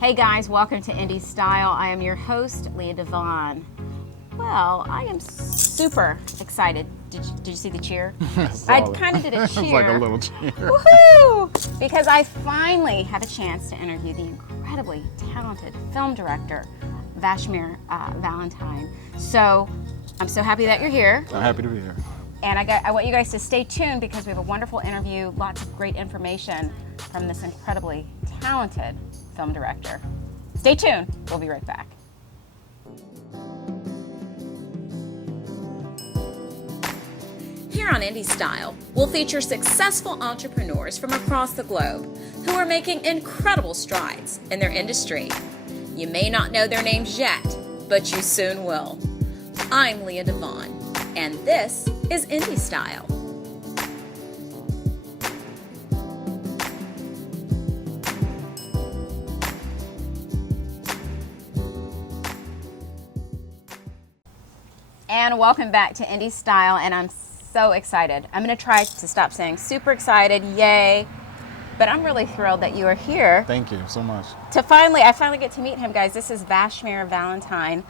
Hey guys, welcome to Indie Style. I am your host, Leah DeVon. Well, I am super excited. Did you see the cheer? I kind of did a cheer. It's like a little cheer. Woohoo! Because I finally have a chance to interview the incredibly talented film director, Vashmere Valentine. So I'm so happy that you're here. I'm happy to be here. And I want you guys to stay tuned because we have a wonderful interview, lots of great information from this incredibly talented film director. Stay tuned. We'll be right back. Here on Indie Style, we'll feature successful entrepreneurs from across the globe who are making incredible strides in their industry. You may not know their names yet, but you soon will. I'm Leah DeVon, and this is Indie Style. And welcome back to Indie Style, and I'm so excited. I'm going to try to stop saying super excited, yay, but I'm really thrilled that you are here. Thank you so much. I finally get to meet him, guys. This is Vashmere Valentine,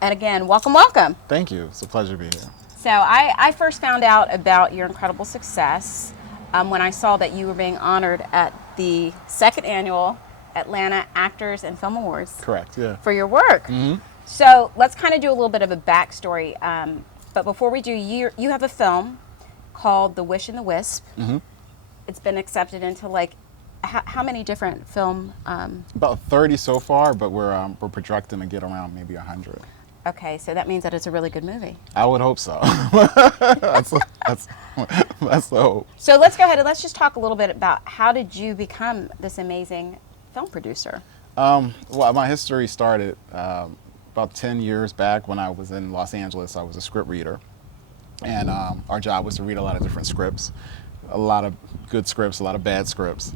and again, welcome, welcome. Thank you. It's a pleasure to be here. So I first found out about your incredible success when I saw that you were being honored at the 2nd annual Atlanta Actors and Film Awards. Correct, yeah. For your work. Mm-hmm. So let's kind of do a little bit of a backstory. But before we do, you have a film called The Wish and the Wisp. Mm-hmm. It's been accepted into like how many different film? About 30 so far, but we're projecting to get around maybe 100. Okay, so that means that it's a really good movie. I would hope so. that's the hope. So let's go ahead and let's just talk a little bit about how did you become this amazing film producer? Well, my history started about 10 years back when I was in Los Angeles. I was a script reader, and our job was to read a lot of different scripts. A lot of good scripts, a lot of bad scripts.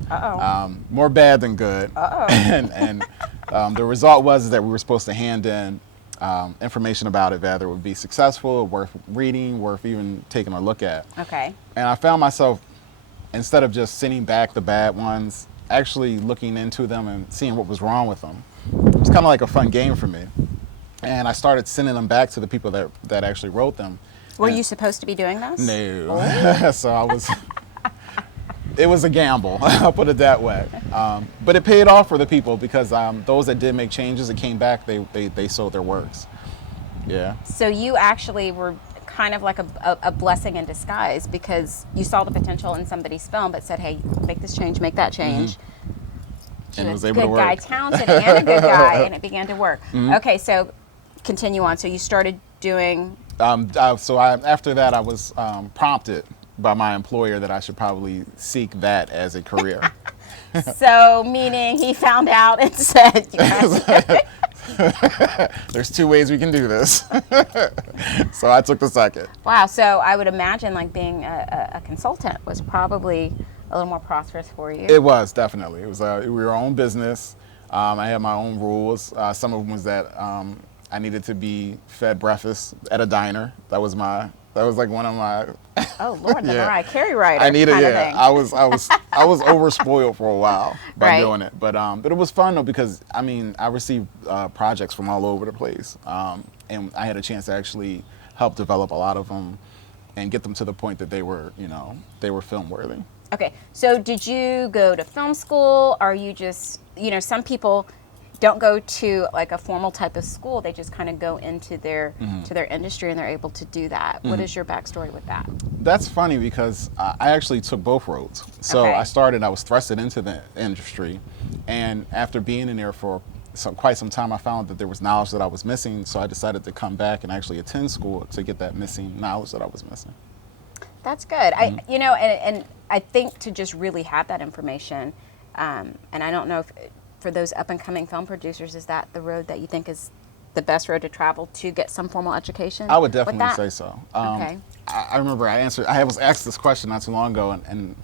More bad than good. And the result was that we were supposed to hand in information about it, whether it would be successful, worth reading, worth even taking a look at. Okay. And I found myself, instead of just sending back the bad ones, actually looking into them and seeing what was wrong with them. It was kind of like a fun game for me. And I started sending them back to the people that actually wrote them. Were you supposed to be doing this? No. Oh. So I was, it was a gamble, I'll put it that way. But it paid off for the people because those that did make changes and came back, they sold their works. Yeah. So you actually were kind of like a blessing in disguise because you saw the potential in somebody's film but said, hey, make this change, make that change. Mm-hmm. And it was able to work. Good guy, talented and a good guy, and it began to work. Mm-hmm. Okay, so continue on. So you started doing... After that, I was prompted by my employer that I should probably seek that as a career. So, meaning he found out and said, you guys... There's 2 ways we can do this. So I took the second. Wow, so I would imagine like being a consultant was probably a little more prosperous for you. It was, definitely. It was we were our own business. I had my own rules. Some of them was that I needed to be fed breakfast at a diner. That was like one of my... Oh Lord, the yeah. Mariah Carey writer. I needed, kind of yeah. thing. I was overspoiled for a while by Right. doing it, but it was fun though because I received projects from all over the place, and I had a chance to actually help develop a lot of them and get them to the point that they were film worthy. Okay, so did you go to film school? Are you just, some people don't go to like a formal type of school. They just kind of go into their to their industry and they're able to do that. What is your backstory with that? That's funny because I actually took both roads. So Okay. I was thrusted into the industry, and after being in there for quite some time, I found that there was knowledge that I was missing. So I decided to come back and actually attend school to get that missing knowledge that I was missing. That's good. And I think to just really have that information, and I don't know if for those up and coming film producers, is that the road that you think is the best road to travel to get some formal education? I would definitely say so. Okay. I remember I was asked this question not too long ago, and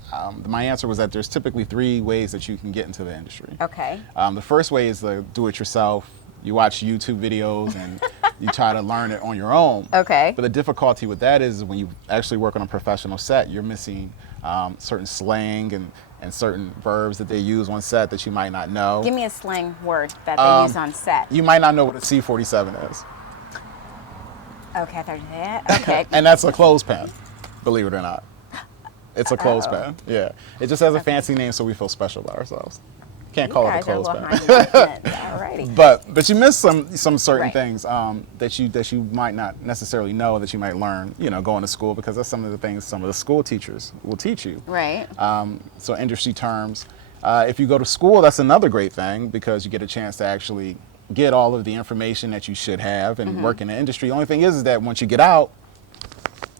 my answer was that there's typically 3 ways that you can get into the industry. Okay. The first way is to do it yourself. You watch YouTube videos and you try to learn it on your own. Okay. But the difficulty with that is when you actually work on a professional set, you're missing certain slang and certain verbs that they use on set that you might not know. Give me a slang word that they use on set. You might not know what a C-47 is. Okay, okay. And that's a clothespin, believe it or not. It's a clothespin. Yeah. It just has a fancy name, so we feel special about ourselves. Can't call it a clothespin. Alrighty. But you miss some certain Right. things that you might not necessarily know that you might learn, going to school, because that's some of the things some of the school teachers will teach you. Right. So industry terms. If you go to school, that's another great thing, because you get a chance to actually get all of the information that you should have and work in the industry. The only thing is that once you get out,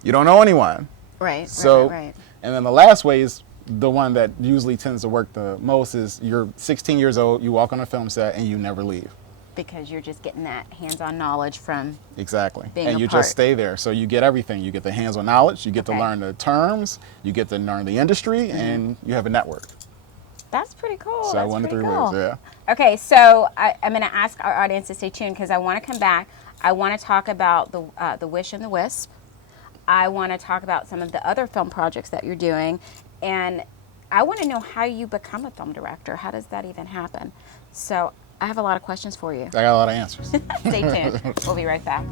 you don't know anyone. Right. So, right. And then the last way is the one that usually tends to work the most is you're 16 years old, you walk on a film set, and you never leave. Because you're just getting that hands-on knowledge from Exactly. being and a you part. just stay there. So you get everything. You get the hands-on knowledge, you get to Okay. learn the terms, you get to learn the industry, and you have a network. That's pretty cool. So That's 1 to pretty 3 cool. ways, yeah. Okay, so I'm going to ask our audience to stay tuned because I want to come back. I want to talk about the Wish and the Wisp. I want to talk about some of the other film projects that you're doing, and I want to know how you become a film director. How does that even happen? So I have a lot of questions for you. I got a lot of answers. Stay tuned. We'll be right back.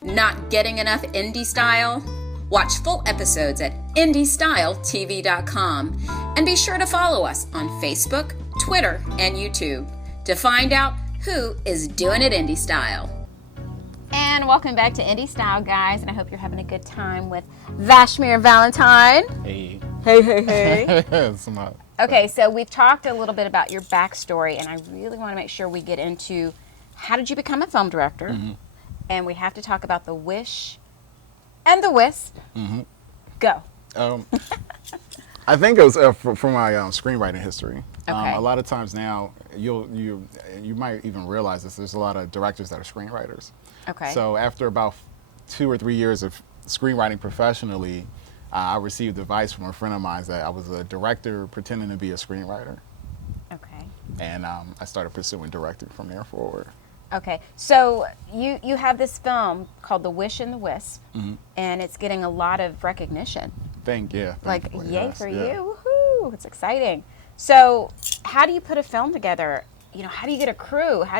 Not getting enough indie style? Watch full episodes at indiestyletv.com and be sure to follow us on Facebook, Twitter, and YouTube to find out who is doing it indie style. And welcome back to Indie Style, guys, and I hope you're having a good time with Vashmere Valentine. Hey. Hey. Smart. Okay, so we've talked a little bit about your backstory, and I really want to make sure we get into how did you become a film director, and we have to talk about the Wish and the Wisp. Go. I think it was for my screenwriting history. Okay. A lot of times now, you might even realize this. There's a lot of directors that are screenwriters. Okay. So after about 2 or 3 years of screenwriting professionally, I received advice from a friend of mine that I was a director pretending to be a screenwriter, Okay. and I started pursuing directing from there forward. Okay. So you have this film called The Wish and the Wisp, and it's getting a lot of recognition. Yeah. Like, thankfully, yay yes, for yeah. you. Woohoo. It's exciting. So how do you put a film together? How do you get a crew? How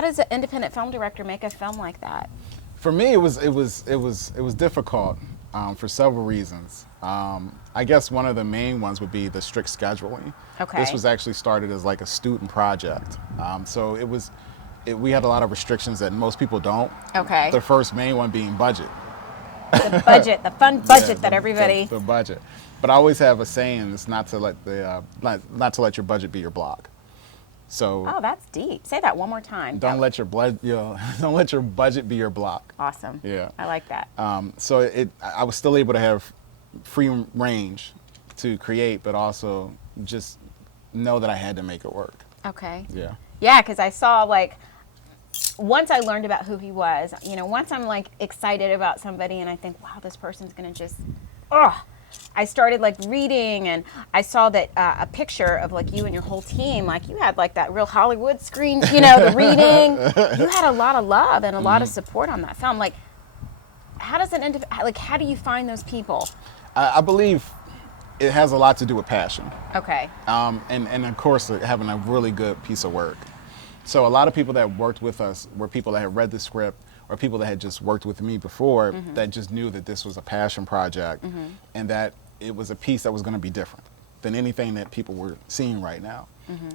does an independent film director make a film like that? For me, it was difficult for several reasons. I guess one of the main ones would be the strict scheduling. Okay. This was actually started as like a student project, so we had a lot of restrictions that most people don't. Okay. The first main one being budget. The budget, the fun budget Yeah, that everybody. the budget. But I always have a saying: it's not to let not to let your budget be your block. So Oh, that's deep. Say that one more time. don't let your don't let your budget be your block. Awesome. Yeah. I like that. So I was still able to have free range to create, but also just know that I had to make it work. Okay. Yeah. Yeah, because I saw once I learned about who he was, once I'm excited about somebody and I think, wow, this person's gonna just, I started reading and I saw that a picture of you and your whole team, you had that real Hollywood screen, the reading. You had a lot of love and a lot of support on that film. How does how do you find those people? I believe it has a lot to do with passion. Okay. And of course, having a really good piece of work. So a lot of people that worked with us were people that had read the script or people that had just worked with me before that just knew that this was a passion project and that it was a piece that was going to be different than anything that people were seeing right now.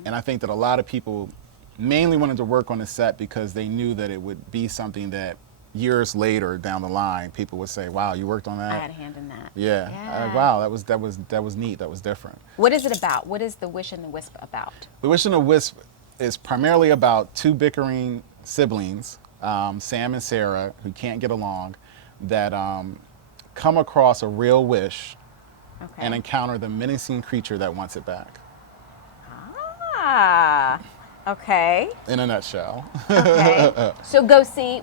And I think that a lot of people mainly wanted to work on the set because they knew that it would be something that years later down the line, people would say, wow, you worked on that? I had a hand in that. Yeah. Wow, that was neat. That was different. What is it about? What is The Wish and the Wisp about? The Wish and the Wisp is primarily about two bickering siblings, Sam and Sarah, who can't get along, that come across a real wish and encounter the menacing creature that wants it back. Ah, okay. In a nutshell. Okay. So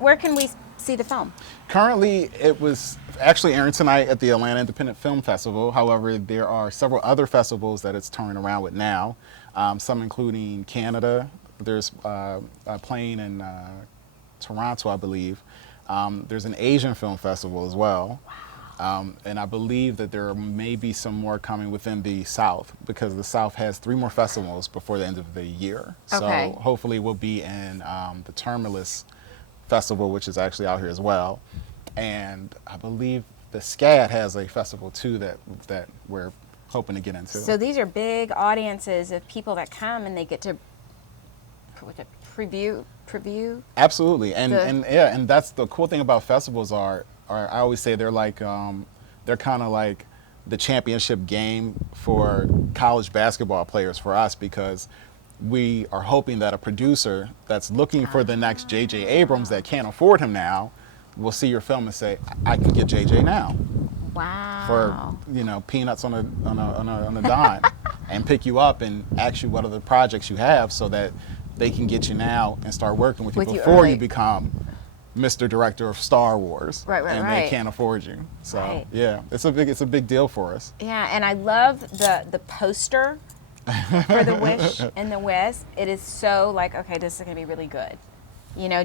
where can we see the film? Currently, it was actually airing tonight at the Atlanta Independent Film Festival. However, there are several other festivals that it's touring around with now, some including Canada. There's playing in Toronto, I believe. There's an Asian film festival as well. And I believe that there may be some more coming within the South, because the South has 3 more festivals before the end of the year. Okay. So hopefully we'll be in the Terminus Festival, which is actually out here as well. And I believe the SCAD has a festival too that we're hoping to get into. So these are big audiences of people that come and they get to preview. Absolutely, and that's the cool thing about festivals are I always say they're like they're kind of like the championship game for college basketball players for us, because we are hoping that a producer that's looking for the next J.J. Abrams that can't afford him now will see your film and say, I can get J.J. now. Wow. For peanuts on a dime, and pick you up and ask you what other projects you have, so that they can get you now and start working with you before you become Mr. Director of Star Wars, and they can't afford you. So yeah, it's a big deal for us. Yeah, and I love the poster for The Wish and the West. It is so like, okay, this is gonna be really good.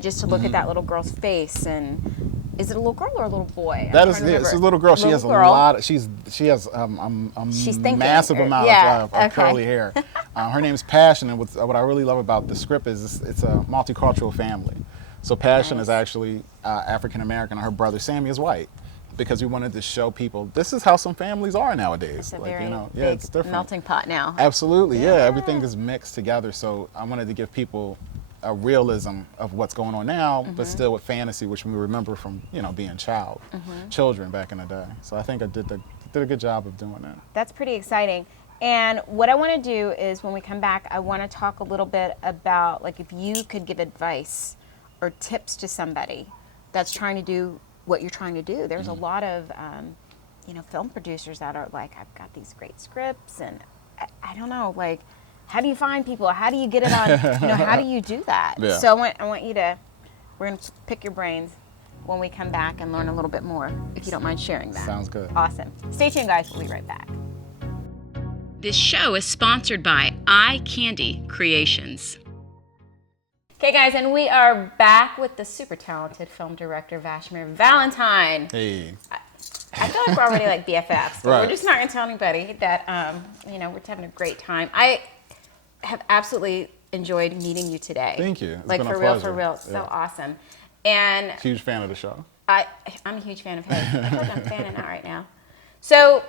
Just to look at that little girl's face. And is it a little girl or a little boy? It's a little girl. She has a lot. She has a massive amount of curly hair. Her name's Passion, and what I really love about the script is it's a multicultural family. So Passion is actually African American, and her brother Sammy is white, because we wanted to show people this is how some families are nowadays. It's a like, very big it's different. melting pot now. Absolutely, yeah. Everything is mixed together. So I wanted to give people a realism of what's going on now, but still with fantasy, which we remember from being children back in the day. So I think I did a good job of doing that. That's pretty exciting. And what I want to do is, when we come back, I want to talk a little bit about, like, if you could give advice or tips to somebody that's trying to do what you're trying to do. There's a lot of film producers that are like, I've got these great scripts, and I don't know, like, how do you find people? How do you get it on? How do you do that? Yeah. So I want you to, we're going to pick your brains when we come back and learn a little bit more, if you don't mind sharing that. Sounds good. Awesome. Stay tuned, guys. We'll be right back. This show is sponsored by Eye Candy Creations. Okay, guys, and we are back with the super talented film director, Vashmere Valentine. Hey. I feel like we're already like BFFs, but Right. we're just not going to tell anybody that, we're having a great time. I have absolutely enjoyed meeting you today. Thank you. It's like, been a for real, pleasure. for real. Yeah. So awesome. And Huge fan of the show. I'm a huge fan of his. I feel like I'm fanning out right now. So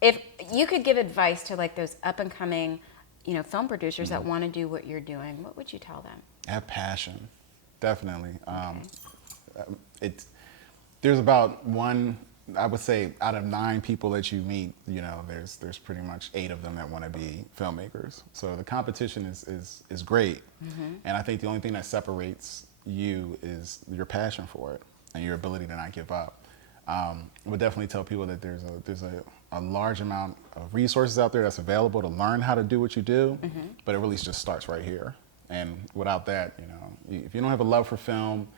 if you could give advice to, like, those up-and-coming, film producers that want to do what you're doing, what would you tell them? Have passion, definitely. There's about one, I would say, out of 9 people that you meet, there's pretty much 8 of them that want to be filmmakers. So the competition is great, and I think the only thing that separates you is your passion for it and your ability to not give up. I would definitely tell people that there's a large amount of resources out there that's available to learn how to do what you do, but it really just starts right here. And without that, if you don't have a love for film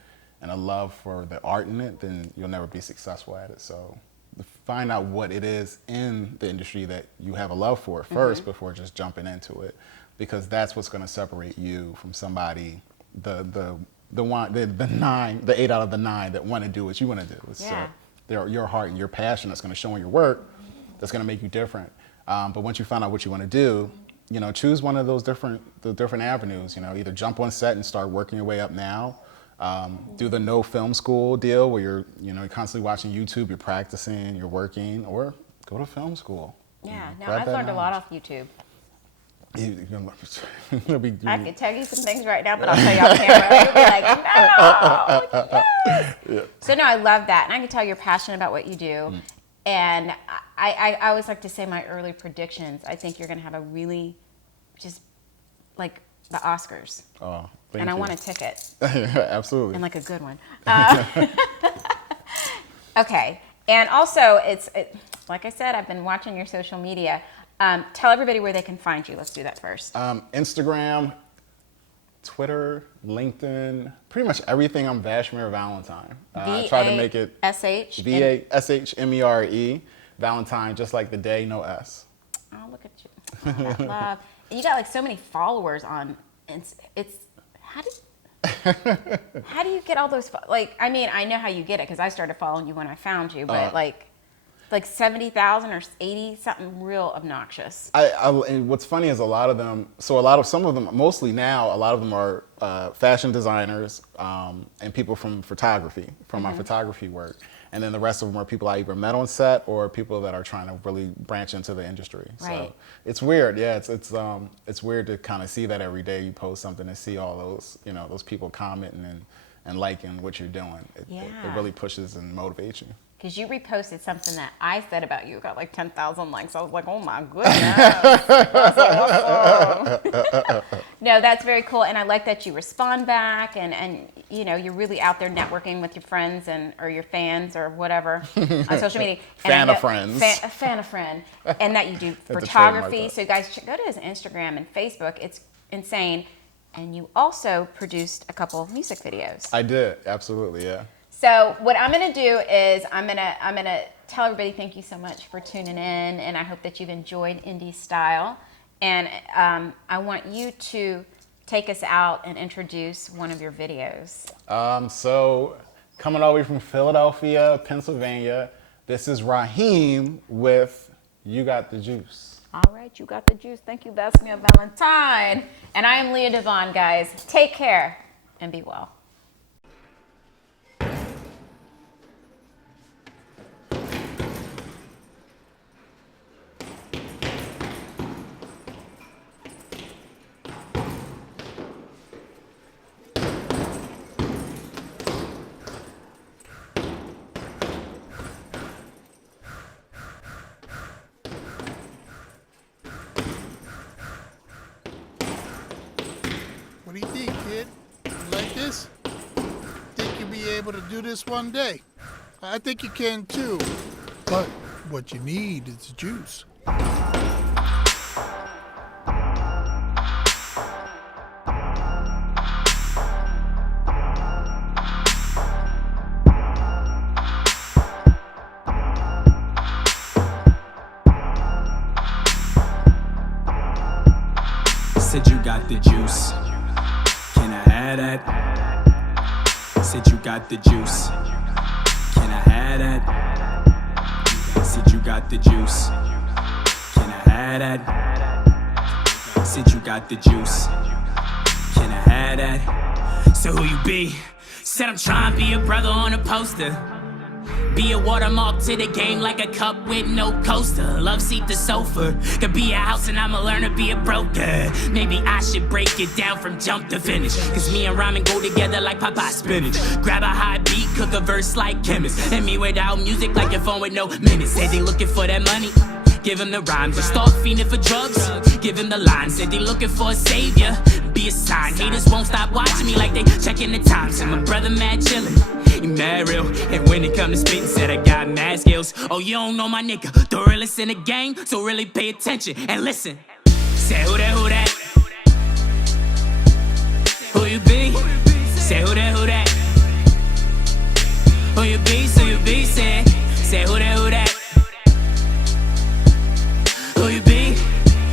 and a love for the art in it, then you'll never be successful at it. So find out what it is in the industry that you have a love for first before just jumping into it, because that's what's going to separate you from somebody, the 8 out of the 9 that want to do what you want to do. It's your heart and your passion that's going to show in your work that's going to make you different. But once you find out what you want to do, choose one of those different avenues. Either jump on set and start working your way up now. Do the no film school deal where you're constantly watching YouTube, you're practicing, you're working, or go to film school. Yeah, no, I've learned a lot off YouTube. I could tell you some things right now, but I'll tell you off camera. You'll be like, no, yes. Yeah. So no, I love that, and I can tell you're passionate about what you do. And I always like to say my early predictions. I think you're going to have a really, just like the Oscars. Oh, and thank I you. want a ticket. Absolutely. And like a good one. Okay. And also, like I said, I've been watching your social media. Tell everybody where they can find you. Let's do that first. Instagram, Twitter, LinkedIn, pretty much everything. I'm Vashmere Valentine. I try to make it Vashmere, Valentine, just like the day, no S. Oh, look at you. Oh, that love. You got like so many followers on. It's how did How do you get all those, like, I mean, I know how you get it because I started following you when I found you, but like 70,000 or 80, something real obnoxious. And what's funny is a lot of them, some of them, mostly now, a lot of them are fashion designers and people from photography, from my photography work. And then the rest of them are people I either met on set or people that are trying to really branch into the industry. Right. So it's weird, yeah. It's weird to kind of see that every day you post something and see all those, those people commenting and liking what you're doing. It really pushes and motivates you. Because you reposted something that I said about you, got like 10,000 likes. I was like, oh my goodness. That's awesome. No, that's very cool. And I like that you respond back and you're really out there networking with your friends or your fans or whatever on social media. Fan of friends. Fan of friend. And that you do photography. So guys, go to his Instagram and Facebook. It's insane. And you also produced a couple of music videos. I did, absolutely, yeah. So what I'm going to do is I'm going to tell everybody thank you so much for tuning in, and I hope that you've enjoyed Indie Style. And I want you to take us out and introduce one of your videos. So coming all the way from Philadelphia, Pennsylvania, this is Raheem with You Got the Juice. All right, you got the juice. Thank you, Vashmere Valentine. And I am Leah DeVon, guys. Take care and be well. What do you think, kid? You like this? Think you'll be able to do this one day? I think you can too. But what you need is juice. Said you got the juice. Can I have that? Said you got the juice. Can I have that? Said you got the juice. Can I have that? Said you got the juice. Can I have that? So who you be? Said I'm trying to be a brother on a poster. Be a watermark to the game like a cup with no coaster. Love seat the sofa. Could be a house and I'ma learn to be a broker. Maybe I should break it down from jump to finish. Cause me and rhyming go together like Popeye spinach. Grab a high beat, cook a verse like chemist. And me without music like your phone with no minutes. Said they looking for that money. Give him the rhymes. Or start fiending for drugs. Give him the line. Said they looking for a savior. Be a sign. Haters won't stop watching me like they checking the times. And my brother mad chillin'. He mad real. And when it come to spittin', said I got mad skills. Oh, you don't know my nigga. The realest in the game. So really pay attention and listen. Say who that, who that? Who you be? Say who that, who that? Who you be, so you be, say who that, who that? Who you be?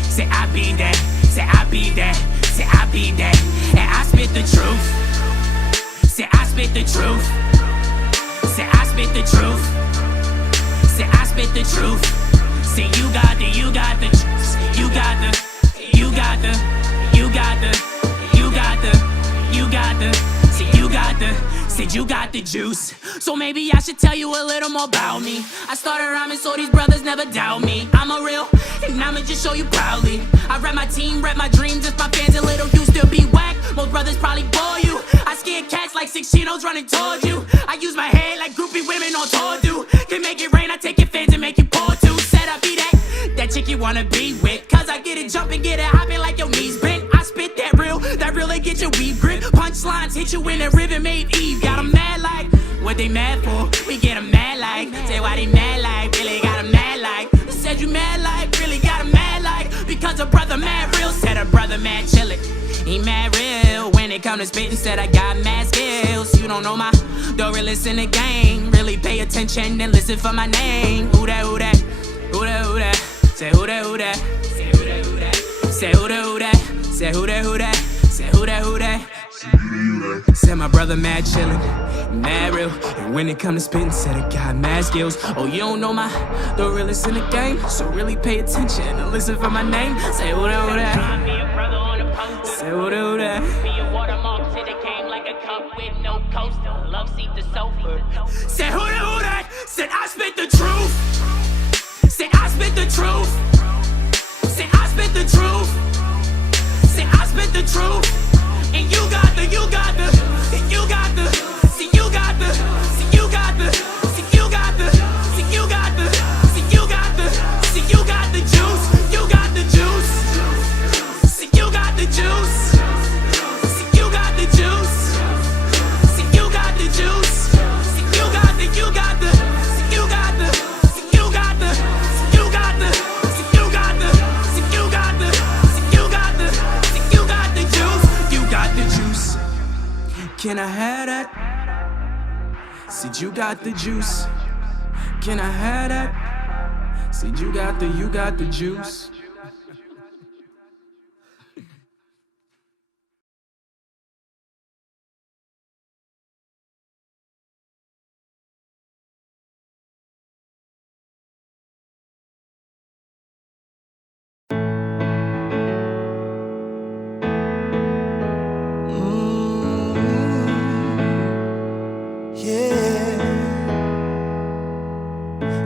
Say I be that, say I be that, say I be that. And I spit the truth. Say I spit the truth. Say I spit the truth. Say I spit the truth. Say you got the, you got the, you got the, you got the, you got the, you got the, you got the, say you got the, said you got the juice. So maybe I should tell you a little more about me. I started rhyming so these brothers never doubt me. I'm a real, and I'ma just show you proudly. I rep my team, rep my dreams. If my fans a little, you still be whack. Most brothers probably bore you. I scared cats like 6 Chinos running towards you. I use my head like groupie women on tour do. Can make it rain, I take your fans and make you pour too. Said I be that chick you wanna be with. Cause I get it jumping, get it hopping like your knees bent. I spit that real they get your weave grip. Punchlines hit you in a ribbon made Eve. Got them mad like, what they mad for? We get them mad like, say why they mad like, really got them mad like. Said you mad like, really got them mad like. Because a brother mad real, said a brother mad chillin'. He mad real, when it come to spittin', said I got mad skills. You don't know my, don't really listen to game. Really pay attention and listen for my name. Who that, who that, who that, who that? Say who that, who that? Say who that, who that? Say who that, who that? Say who that, who that? Say who that, who that? Said my brother mad chillin', mad real. And when it come to spittin', said I got mad skills. Oh, you don't know the realest in the game, so really pay attention and listen for my name. Say who that, who that? Say who that, who that? Be a watermark to the game like a cup with no coaster. Love seat the sofa. Say who that, who that? Said I spit the truth. Say I spit the truth. Say I spit the truth. Say I spit the truth. And you got the, and you got the, see you got the, see you got the, see you got the, see you got the, see you got the, see you got the juice, you got the juice, see you got the juice, see you got the juice, see you got the juice, see you got the, you got the, see you got the, see you got the, see you got the, see you got the, see you got the, see you got the, see you got the juice. You got the juice. Can I have that? Said you got the juice. Can I have that? Said you got the juice.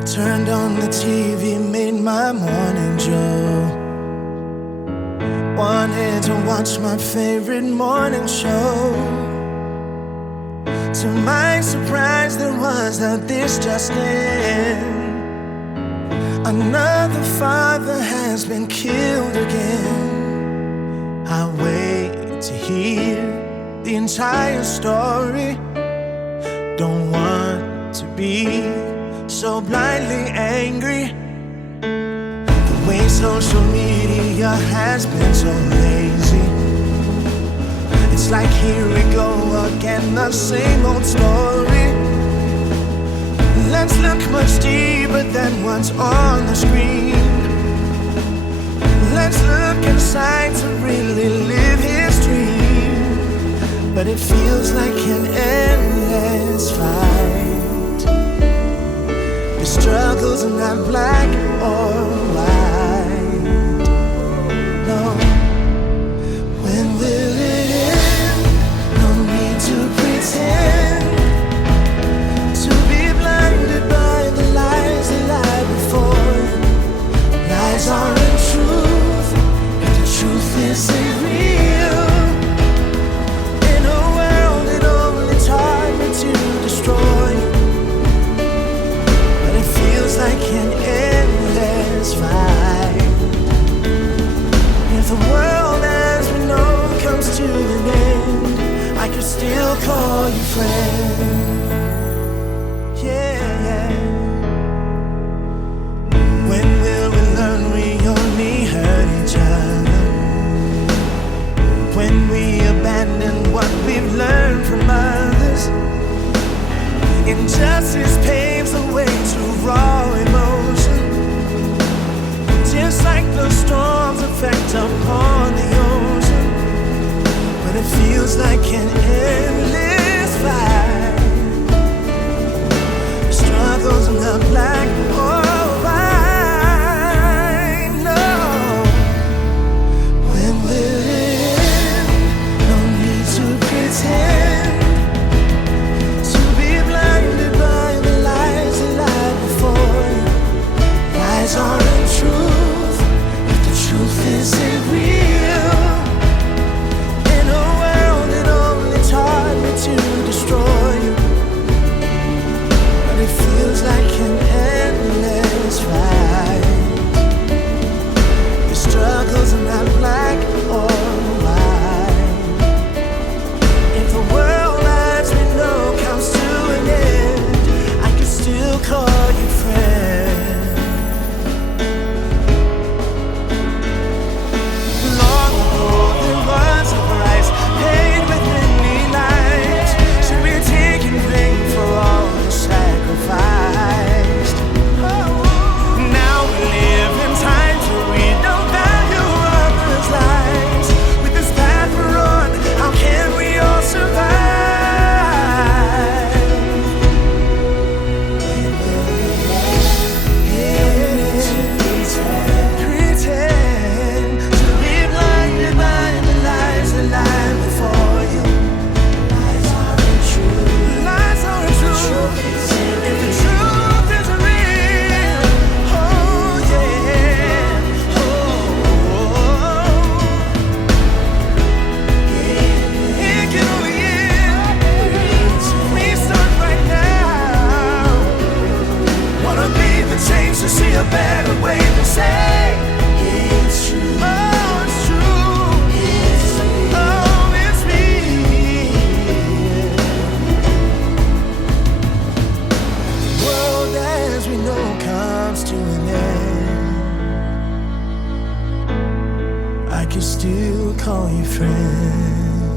Turned on the TV, made my morning joe. Wanted to watch my favorite morning show. To my surprise, there was a this just in. Another father has been killed again. I wait to hear the entire story. Don't want to be so blindly angry. The way social media has been so lazy. It's like here we go again, the same old story. Let's look much deeper than what's on the screen. Let's look inside to really live his dream. But it feels like an endless fight. The struggles are not black or white. No. When will it end? No need to pretend. To be blinded by the lies that lie before. Lies aren't truth, if the truth isn't real. In a world that only taught me to destroy. Like an endless fight. If the world as we know comes to an end, I could still call you friend. Yeah. When will we learn we only hurt each other? When we abandon what we've learned from others? Injustice paves the way to raw emotion. Just like the storm's effect upon the ocean. But it feels like an endless fight. The struggles are not black or white. No. When will it end? No need to pretend. To be blinded by the light. I can still call you friend.